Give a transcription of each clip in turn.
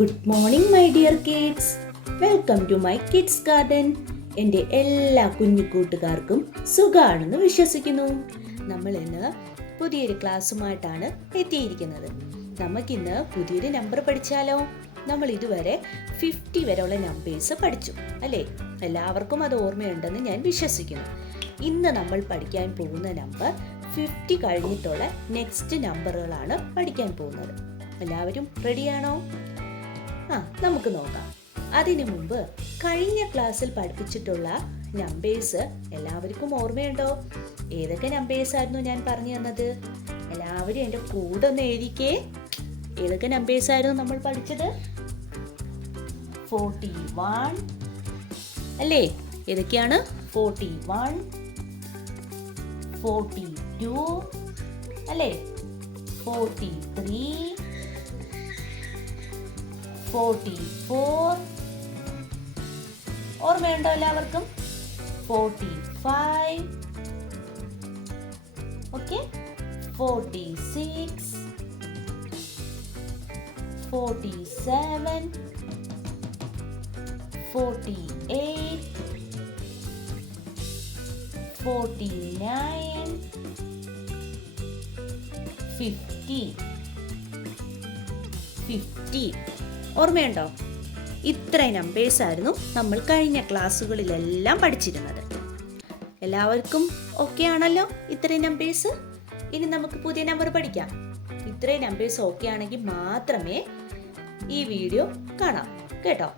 Good morning my dear kids. Welcome to my kids garden. എൻ്റെ എല്ലാ കുഞ്ഞു കൂട്ടുകാർക്കും സുഖമാണെന്ന് വിശ്വസിക്കുന്നു. നമ്മൾ ഇന്ന് പുതിയൊരു ക്ലാസ്സുമായിട്ടാണ് എത്തിയിരിക്കുന്നത്. നമുക്കിന്ന് പുതിയൊരു നമ്പർ പഠിച്ചാലോ? നമ്മൾ ഇതുവരെ 50 വരെയുള്ള നമ്പേഴ്സ് പഠിച്ചു അല്ലേ? എല്ലാവർക്കും അത് ഓർമ്മയുണ്ടെന്ന് ഞാൻ വിശ്വസിക്കുന്നു. ഇന്ന് നമ്മൾ പഠിക്കാൻ പോകുന്ന നമ്പർ 50 കഴിഞ്ഞിട്ടുള്ള നെക്സ്റ്റ് നമ്പറുകളാണ് പഠിക്കാൻ പോകുന്നത്. എല്ലാവരും റെഡിയാണോ? നമുക്ക് നോക്കാം. അതിനു മുമ്പ് കഴിഞ്ഞ ക്ലാസ്സിൽ പഠിപ്പിച്ചിട്ടുള്ള നമ്പേഴ്സ് എല്ലാവർക്കും ഓർമ്മയുണ്ടോ? ഏതൊക്കെ നമ്പേഴ്സ് ആയിരുന്നു ഞാൻ പറഞ്ഞു തന്നത്? എല്ലാവരും എൻ്റെ കൂടെ ഒന്ന് എഴുതിക്കേ. ഏതൊക്കെ നമ്പേഴ്സ് ആയിരുന്നു നമ്മൾ പഠിച്ചത്? 41 അല്ലേ? ഏതൊക്കെയാണ്? 41, 42 അല്ലേ? 43, 44 ഓർമ്മയുണ്ടോ എല്ലാവർക്കും? 45 ഓക്കെ, 46, 47, 48, 49, 50 ഓർമ്മയുണ്ടോ? ഇത്ര നമ്പേഴ്സ് ആയിരുന്നു നമ്മൾ കഴിഞ്ഞ ക്ലാസ്സുകളിലെല്ലാം പഠിച്ചിരുന്നത്. എല്ലാവർക്കും ഓക്കെ ആണല്ലോ ഇത്രയും നമ്പേഴ്സ്? ഇനി നമുക്ക് പുതിയ നമ്പർ പഠിക്കാം. ഇത്രയും നമ്പേഴ്സ് ഓക്കെ ആണെങ്കിൽ മാത്രമേ ഈ വീഡിയോ കാണാം കേട്ടോ.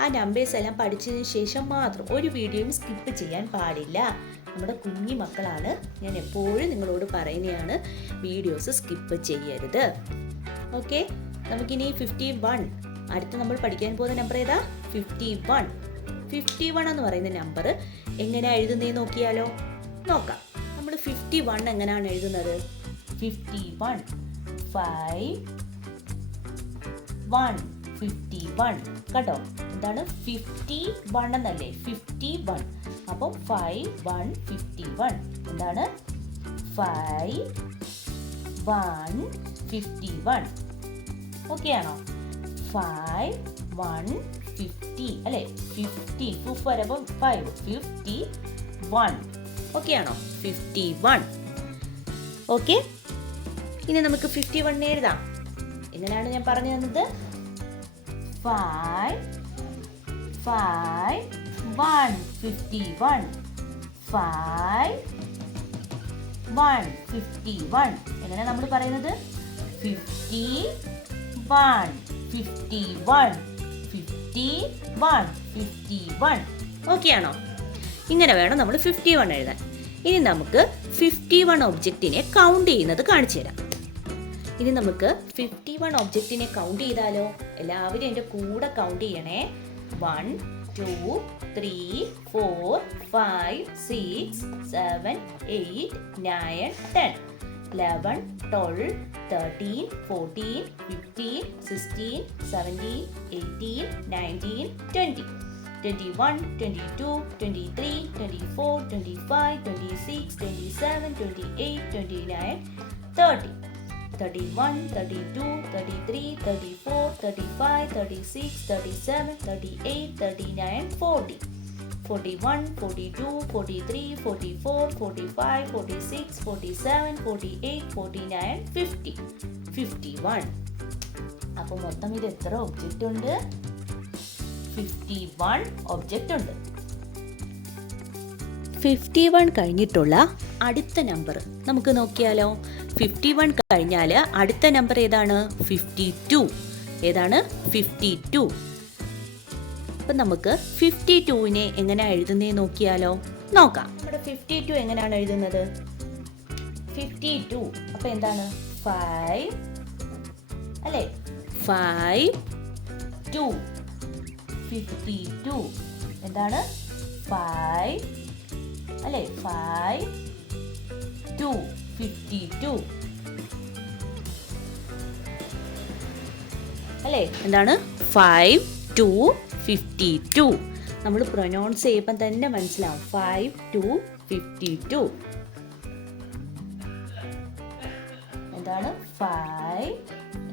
ആ നമ്പേഴ്സ് എല്ലാം പഠിച്ചതിന് ശേഷം മാത്രം ഒരു വീഡിയോയും സ്കിപ്പ് ചെയ്യാൻ പാടില്ല. നമ്മുടെ കുഞ്ഞു മക്കളാണ്, ഞാൻ എപ്പോഴും നിങ്ങളോട് പറയുന്നതാണ്, വീഡിയോസ് സ്കിപ്പ് ചെയ്യരുത്. ഓക്കെ, നമുക്കിനി 51 അടുത്ത് നമ്മൾ പഠിക്കാൻ പോകുന്ന നമ്പർ ഏതാ? 51 എന്ന് പറയുന്ന നമ്പർ എങ്ങനെയാണ് എഴുതുന്നതെന്ന് നോക്കിയാലോ? നോക്കാം. നമ്മൾ 51 എങ്ങനെയാണ് എഴുതുന്നത്? 51 5 1 51 കേട്ടോ. എന്താണ് 51 എന്നല്ലേ? 51. അപ്പം 5 1 51 എന്താണ്? 5 1 51 ഓക്കെ ആണോ? 5 1 50 അല്ലേ? 50 ഫുഫ് വരുമ്പോൾ 5 51 ഓക്കെ ആണോ? 51 ഓക്കെ. ഇനി നമുക്ക് 51 എഴുതാം. എങ്ങനെയാണ് ഞാൻ പറഞ്ഞു തന്നത്? 5 1 51 5 1 51 എങ്ങനെ നമ്മൾ പറയുന്നത്? 51 51 51 51 ഓക്കെ ആണോ? ഇങ്ങനെ വേണം നമ്മൾ 51 എഴുതാൻ. ഇനി നമുക്ക് 51 ഒബ്ജക്റ്റിനെ കൗണ്ട് ചെയ്യുന്നത് കാണിച്ചു തരാം. ഇനി നമുക്ക് 51 ഒബ്ജക്റ്റിനെ കൗണ്ട് ചെയ്താലോ? എല്ലാവരും എൻ്റെ കൂടെ കൗണ്ട് ചെയ്യണേ. 1 2 3 4 5 6 7 8 9 10 11 12 13 14 15 16 17 18 19 20 21 22 23 24 25 26 27 28 29 30 31 32 33 34 35 36 37 38 39 40 41 42 43 44 45 46 47 48 49 50 51. അപ്പോൾ മൊത്തം ഇത് എത്ര ഒബ്ജക്റ്റ് ഉണ്ട്? 51 ഒബ്ജക്റ്റ് ഉണ്ട്. 51 കഴിഞ്ഞിട്ടുള്ള അടുത്ത നമ്പർ നമുക്ക് നോക്കിയാലോ? 51 കഴിഞ്ഞാൽ അടുത്ത നമ്പർ ഏതാണ്? 52. ഏതാണ്? 52. അപ്പം നമുക്ക് 52നെ എങ്ങനെയാണ് എഴുതുന്നത് നോക്കിയാലോ? നോക്കാം. നമ്മുടെ 52 എങ്ങനെയാണ് എഴുതുന്നത്? 52 അപ്പം എന്താണ്? 5 അല്ലേ? 5 2 52 എന്താണ്? 5 അല്ലേ? 5 2 52 അല്ലേ? എന്താണ്? 5 2 52. നമ്മൾ പ്രൊനൗൺസ് ചെയ്യുമ്പം തന്നെ മനസ്സിലാവും. 5 2 52 എന്താണ്? 5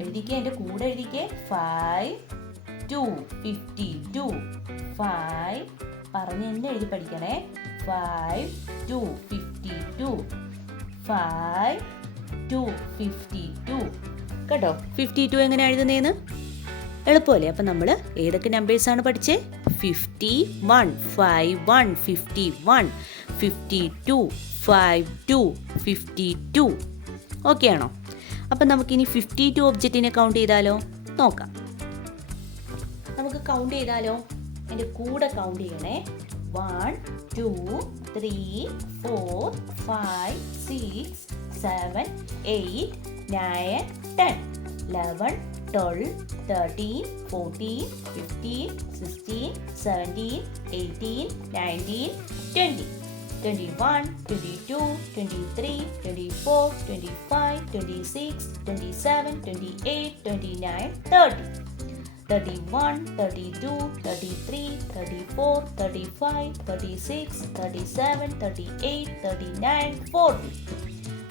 എഴുതിക്കേ, എൻ്റെ കൂടെ എഴുതിക്കേ. 5 52 5 പറഞ്ഞ് തന്നെ എഴുതി പഠിക്കണേ. 5 52 5 52 കേട്ടോ. 52 എങ്ങനെ എഴുതുന്നതെന്ന് എളുപ്പമല്ലേ? അപ്പം നമ്മൾ ഏതൊക്കെ നമ്പേഴ്സാണ് പഠിച്ചത്? 51 51 51 52 52 52 ഓക്കെ ആണോ? അപ്പം നമുക്കിനി 52 ഒബ്ജക്റ്റിനെ കൗണ്ട് ചെയ്താലോ? നോക്കാം. നമുക്ക് കൗണ്ട് ചെയ്താലോ? എൻ്റെ കൂടെ കൗണ്ട് ചെയ്യണേ. 1 2 3 4 5 6 7 8 9 10 11 12 13 14 15 16 17 18 19 20 21 22 23 24 25 26 27 28 29 30 31 32 33 34 35 36 37 38 39 40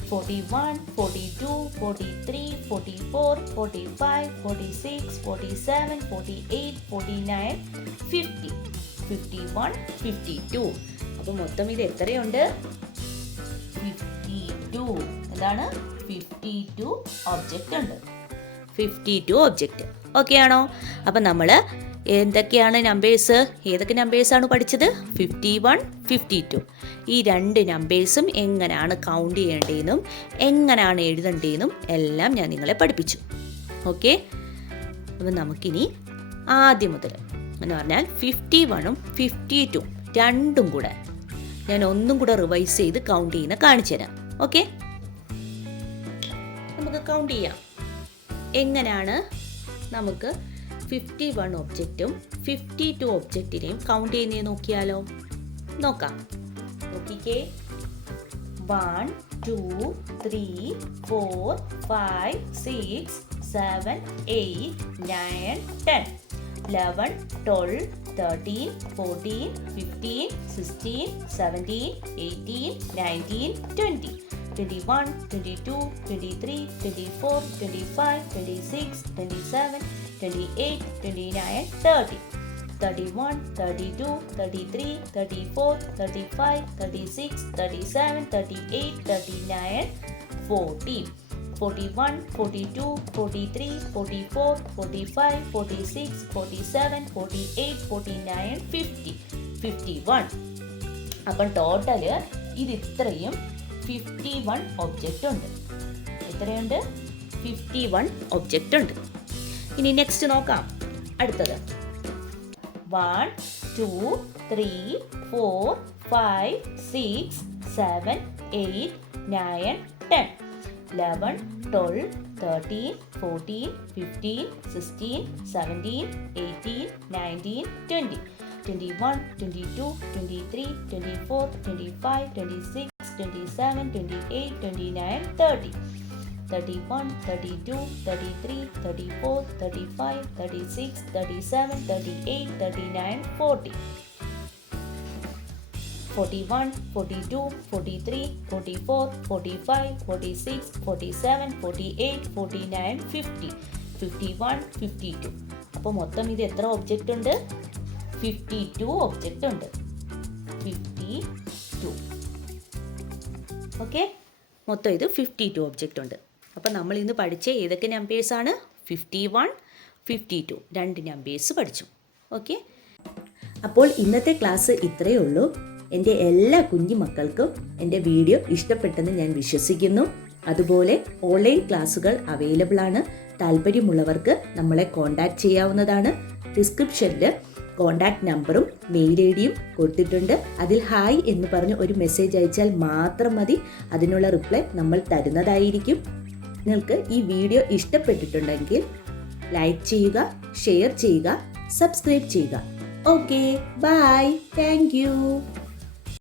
41 42 43 44 45 46 47 48 49 50 51 52. അപ്പോൾ മൊത്തം ഇത് എത്രയുണ്ട്? 52. എന്താണ്? 52 ഒബ്ജക്റ്റ് ഉണ്ട്. 52 ഒബ്ജക്റ്റ്. ഓക്കെ ആണോ? അപ്പം നമ്മൾ എന്തൊക്കെയാണ് നമ്പേഴ്സ്, ഏതൊക്കെ നമ്പേഴ്സാണ് പഠിച്ചത്? 51 52. ഈ രണ്ട് നമ്പേഴ്സും എങ്ങനെയാണ് കൗണ്ട് ചെയ്യേണ്ടതെന്നും എങ്ങനെയാണ് എഴുതേണ്ടതെന്നും എല്ലാം ഞാൻ നിങ്ങളെ പഠിപ്പിച്ചു. ഓക്കെ. അപ്പം നമുക്കിനി ആദ്യം മുതൽ എന്ന് പറഞ്ഞാൽ 51ഉം 52 രണ്ടും കൂടെ ഞാൻ ഒന്നും കൂടെ റിവൈസ് ചെയ്ത് കൗണ്ട് ചെയ്യുന്ന കാണിച്ചു തരാം. ഓക്കെ, നമുക്ക് കൗണ്ട് ചെയ്യാം. എങ്ങനെയാണ് നമുക്ക് 51 ഒബ്ജക്റ്റും 52 ഒബ്ജക്റ്റിനെയും കൗണ്ട് ചെയ്യുന്നത് നോക്കിയാലോ? നോക്കാം. നോക്കിക്കേ. 1 2 3 4 5 6 7 8 9 10 11 12 13 14 15 16 17 18 19 20 21 22 23 24 25 26 27 28 29 30 31 32 33 34 35 36 37 38 39 40 41 42 43 44 45 46 47 48 49 50 51. അപ്പം ടോട്ടല് ഇത് ഇത്രയും 51 ഒബ്ജക്റ്റ് ഉണ്ട്. എത്രയുണ്ട്? 51 ഒബ്ജക്റ്റ് ഉണ്ട്. ഇനി നെക്സ്റ്റ് നോക്കാം. അടുത്തത് 1 2 3 4 5 6 7 8 9 10 11 12 13 14 15 16 17 18 19 20 21 22 23 24 25 26 27 28 29 30 31 32 33 34 35 36 37 38 39 40 41 42 43 44 45 46 47 48 49 50 51 52. അപ്പോൾ മൊത്തം ഇത് എത്ര ഒബ്ജക്റ്റ് ഉണ്ട്? 52 ഒബ്ജക്റ്റ് ഉണ്ട്. 52. ഓക്കെ, മൊത്തം ഇത് 52 ഒബ്ജക്റ്റ് ഉണ്ട്. അപ്പോൾ നമ്മൾ ഇന്ന് പഠിച്ച ഏതൊക്കെ നമ്പേഴ്സാണ്? 51 52 രണ്ട് നമ്പേഴ്സ് പഠിച്ചു. ഓക്കെ, അപ്പോൾ ഇന്നത്തെ ക്ലാസ് ഇത്രയേ ഉള്ളൂ. എൻ്റെ എല്ലാ കുഞ്ഞു മക്കൾക്കും എൻ്റെ വീഡിയോ ഇഷ്ടപ്പെട്ടെന്ന് ഞാൻ വിശ്വസിക്കുന്നു. അതുപോലെ ഓൺലൈൻ ക്ലാസ്സുകൾ അവൈലബിൾ ആണ്. താല്പര്യമുള്ളവർക്ക് നമ്മളെ കോൺടാക്റ്റ് ചെയ്യാവുന്നതാണ്. ഡിസ്ക്രിപ്ഷനിൽ കോൺടാക്റ്റ് നമ്പറും മെയിൽ ഐ ഡിയും കൊടുത്തിട്ടുണ്ട്. അതിൽ ഹായ് എന്ന് പറഞ്ഞ് ഒരു മെസ്സേജ് അയച്ചാൽ മാത്രം മതി. അതിനുള്ള റിപ്ലൈ നമ്മൾ തരുന്നതായിരിക്കും. നിങ്ങൾക്ക് ഈ വീഡിയോ ഇഷ്ടപ്പെട്ടിട്ടുണ്ടെങ്കിൽ ലൈക്ക് ചെയ്യുക, ഷെയർ ചെയ്യുക, സബ്സ്ക്രൈബ് ചെയ്യുക. Okay, bye, thank U.